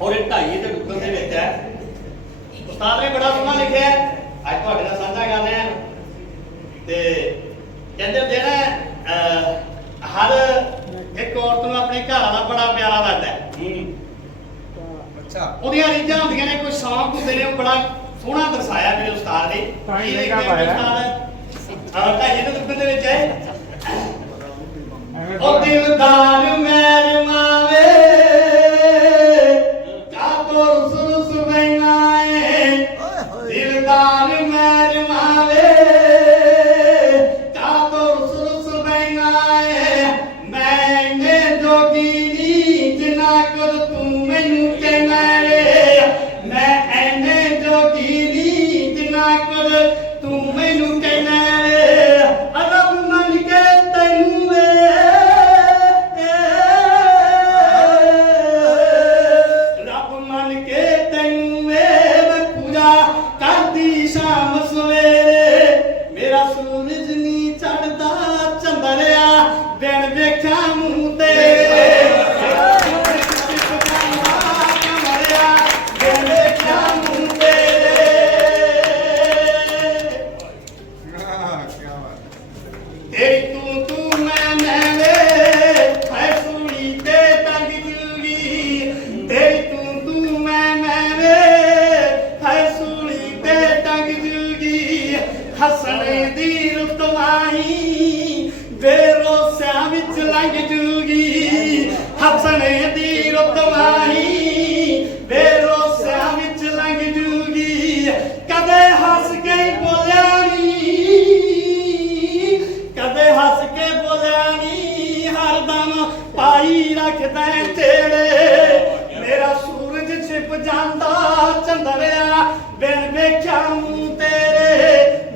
ਔਰ ਇਹ 2.5 ਦੇ ਟੁਕੜੇ ਦੇ ਵਿੱਚ ਹੈ। ਉਸਤਾਦ ਨੇ ਬੜਾ ਸੋਹਣਾ ਲਿਖਿਆ ਅੱਜ ਤੁਹਾਡੇ ਨਾਲ ਸਾਂਝਾ ਕਰਨਾ ਹੈ। ਤੇ ਕਹਿੰਦੇ ਜਿਹੜਾ ਹਰ ਇੱਕ ਔਰਤ ਨੂੰ ਆਪਣੇ ਘਰ ਵਾਲਾ ਬੜਾ ਪਿਆਰਾ ਲੱਗਦਾ ਹੈ। ਅੱਛਾ। ਉਹਦੀਆਂ ਰੀਝਾਂ ਹੁੰਦੀਆਂ ਨੇ ਕੋਈ ਸ਼ੌਂਕ ਹੁੰਦੇ ਨੇ ਉਹ ਬੜਾ ਸੋਹਣਾ ਦਰਸਾਇਆ ਮੇਰੇ ਉਸਤਾਦ ਨੇ। ਤਾਂ ਹੀ ਲਿਖਿਆ ਪਾਇਆ। ਔਰ ਤਾਂ ਇਹਦੇ ਦੁੱਖ ਦੇ ਵਿੱਚ ਹੈ। ਉਹ ਦਿਲਦਾਰ ਹਸਣੇ ਦੀ ਰੁੱਤ ਮਾਹੀ ਬੇਰੋ ਸਿਆ ਵਿੱਚ ਲੰਗ ਜੂਗੀ। ਹਸਣੇ ਦੀ ਰੁੱਤ ਮਾਹੀ ਬੇਰੋ ਸਿਆ ਵਿੱਚ ਲੰਘ ਜੂਗੀ। ਕਦੇ ਹੱਸ ਕੇ ਬੋਲਿਆ ਨਹੀਂ ਕਦੇ ਹੱਸ ਕੇ ਬੋਲਿਆ ਨਹੀਂ ਹਰ ਦਮ ਪਾਈ ਰੱਖਦਾ ਤੇਰੇ। ਮੇਰਾ ਸੂਰਜ ਛਿਪ ਜਾਂਦਾ, ਚੰਦਰਿਆ ਬਿਨ ਵੇਖਿਆ ਮੂੰ ਤੇਰੇ।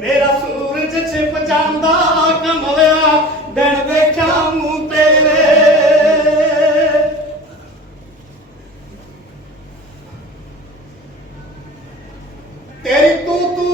ਮੇਰਾ ਸੂਰਜ ਛਿਪ ਜਾਂਦਾ ਕਮਲਿਆ ਦਿਨ ਵੇਖਾਂ ਮੂੰ ਤੇਰੇ। ਤੇਰੀ ਤੂੰ ਤੂੰ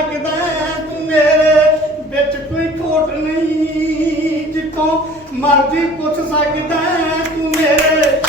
ਸਕਦਾ ਤੂੰ ਮੇਰੇ ਵਿੱਚ ਕੋਈ ਖੋਟ ਨਹੀਂ ਜਿੱਥੋਂ ਮਰਜ਼ੀ ਪੁੱਛ ਸਕਦਾ ਤੂੰ ਮੇਰੇ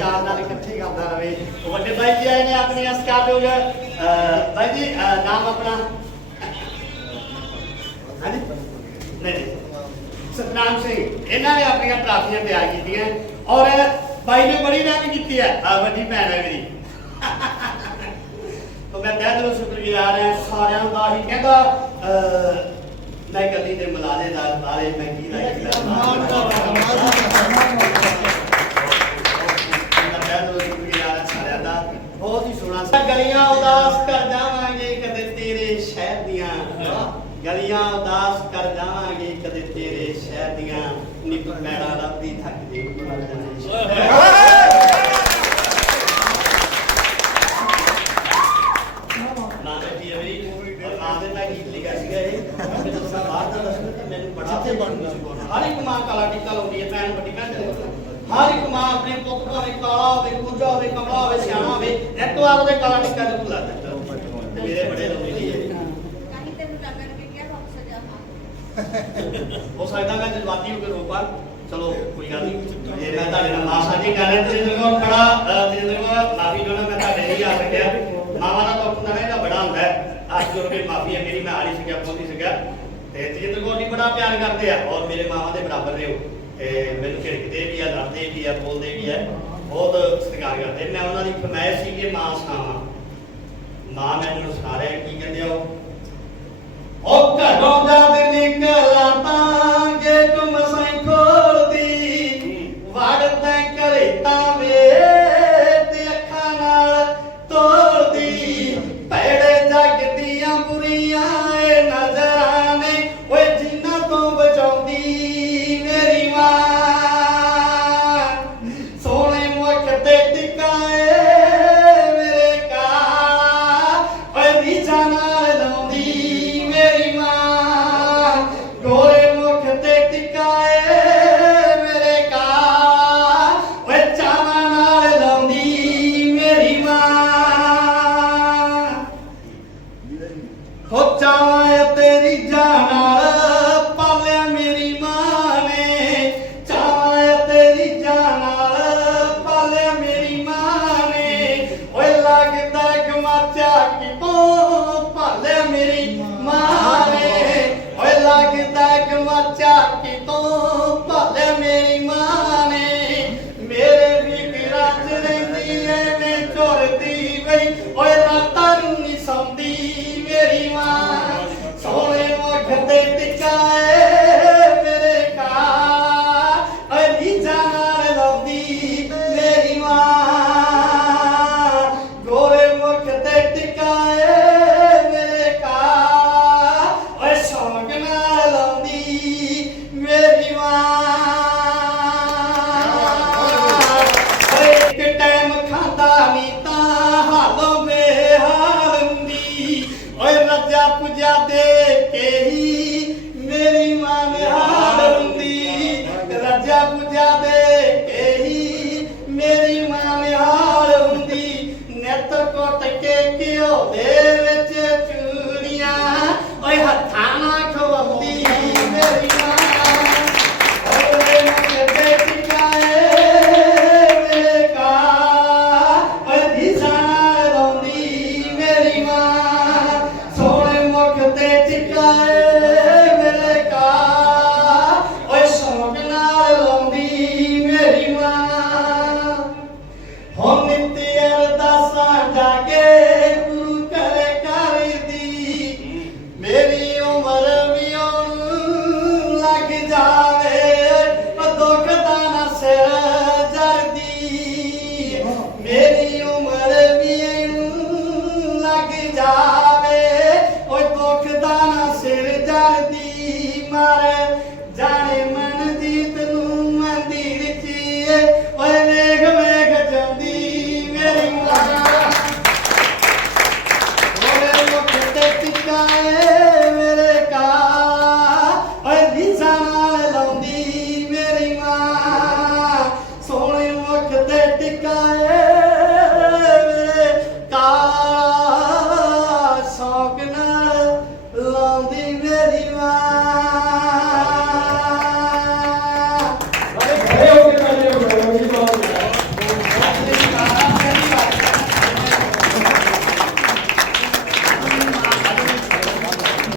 ਸਤਿਕਾਰ ਨਾਲ ਇਕੱਠੇ ਕਰਦਾ ਰਵੇ। ਵੱਡੇ ਬਾਈ ਜੀ ਆਏ ਨੇ ਆਪਣੀਆਂ ਸਤਿਕਾਰਯੋਗ ਬਾਈ ਜੀ ਨਾਮ ਆਪਣਾ? ਹਾਂਜੀ? ਨਹੀਂ ਸਤਨਾਮ ਸਿੰਘ। ਇਹਨਾਂ ਨੇ ਆਪਣੀਆਂ ਪ੍ਰਾਪਤੀਆਂ ਤਿਆਰ ਕੀਤੀਆਂ। ਔਰ ਬਾਈ ਨੇ ਬੜੀ ਨਾਮ ਕੀਤੀ ਹੈ। ਆ ਵੱਡੀ ਭੈਣ ਹੈ ਮੇਰੀ। ਤਾਂ ਮੈਂ ਤਹਿ ਦਿਲੋਂ ਸ਼ੁਕਰਗੁਜ਼ਾਰ ਹਾਂ ਸਾਰਿਆਂ ਦਾ। ਹੀ ਕਹਿੰਦਾ ਅਹ, ਮੈਂ ਕਦੀ ਤੇ ਮਲਾਲੇ ਦਾ ਬਾਰੇ ਮੈਂ ਕੀ ਦਾ ਕਰਦਾ। ਬਹੁਤ ਹੀ ਸੋਹਣਾ ਗਲੀਆਂ ਉਦਾਸ ਕਰ ਜਾਵਾਂਗੇ ਕਦੇ ਤੇਰੇ ਸ਼ਹਿਰ ਦੀਆਂ। ਗਲੀਆਂ ਉਦਾਸ ਕਰ ਜਾਵਾਂਗੇ ਕਦੇ ਤੇਰੇ ਸ਼ਹਿਰ ਦੀਆਂ। ਨਿੱਕ ਮੈੜਾ ਲੱਭਦੀ ਥੱਕਦੀ ਮਰ ਜਾਣੀ ਨਾ ਬੇਟੀ ਅਵੀ ਆ ਦੇ ਮੈਂ ਗੀਤ ਲਿਖਿਆ ਸੀਗਾ ਇਹ ਮੈਂ ਦੱਸਾਂ ਬਾਹਰ ਦਾ ਦੱਸਣਾ ਤਾਂ ਮੈਨੂੰ ਬੜਾ ਤੇ ਬਣ ਹਰ ਇੱਕ ਮਾਂ ਕਾਲਾ ਟਿੱਕਾ ਲਾਉਂਦੀ ਹੈ ਭੈਣ ਵੱਡੀ ਭੈਣ ਤੇ ਹਰ ਇੱਕ ਮਾਂ ਆਪਣੇ ਪੁੱਤ ਭਾਵੇਂ ਕਾਲਾ ਹੋਵੇ ਕੁੰਜਾ ਹੋਵੇ ਕਮਲਾ ਹੋਵੇ ਸਿਆਣਾ ਹੋਵੇ ਇੱਕ ਵਾਰ ਉਹਦੇ ਕਾਲਾ ਟਿੱਕਾ ਜ਼ਰੂਰ ਲਾ ਮੇਰੇ ਬੜੇ ਲਾਉਂਦੇ ਨਹੀਂ ਇਹ ਨਹੀਂ ਤੈਨੂੰ ਲੱਗਣ ਕਿ ਕਿਆ ਹੋ ਹਾਂ ਸਕਦਾ ਮੈਂ ਜਜ਼ਬਾਤੀ ਹੋ ਕੇ ਰੋਪਾਂ ਚਲੋ ਕੋਈ ਗੱਲ ਨਹੀਂ। ਜੇ ਮੈਂ ਤੁਹਾਡੇ ਨਾਲ ਮਾਫ ਸਾਂਝੀ ਕਰ ਰਿਹਾ ਤੇ ਜਦੋਂ ਬੜਾ ਤੇ ਜਦੋਂ ਮਾਫੀ ਚਾਹੁੰਦਾ ਮੈਂ ਤੁਹਾਡੇ ਨਹੀਂ ਆ ਸਕਿਆ। ਮਾਵਾ ਦਾ ਦੁੱਖ ਨਾ ਇਹਦਾ ਬੜਾ ਹੁੰਦਾ ਹੈ। ਅੱਜ ਜੋ ਕਿ ਮਾਫੀ ਹੈ ਮੇਰੀ ਮੈਂ ਆ ਨਹੀਂ ਸਕਿਆ ਪਹੁੰਚ ਨਹੀਂ ਸਕਿਆ। ਤੇ ਕੌਰ ਜੀ ਬੜਾ ਪਿਆਰ ਕਰਦੇ ਆ ਔਰ ਮੇਰੇ ਮਾਵਾ ਦੇ ਬਰਾਬਰ ਨੇ ਉਹ। ਮੈਨੂੰ ਝਿੜਕਦੇ ਵੀ ਆ, ਲੜਦੇ ਵੀ ਆ, ਬੋਲਦੇ ਵੀ ਆ। ਬਹੁਤ ਸਤਿਕਾਰ ਕਰਦੇ। ਮੈਂ ਉਹਨਾਂ ਦੀ ਫਰਮਾਇਸ਼ ਸੀ ਕਿ ਮਾਂ ਸੁਣਾਵਾਂ। ਮਾਂ ਮੈਨੂੰ ਸੁਣਾ ਰਿਹਾ ਕੀ ਕਹਿੰਦੇ ਆ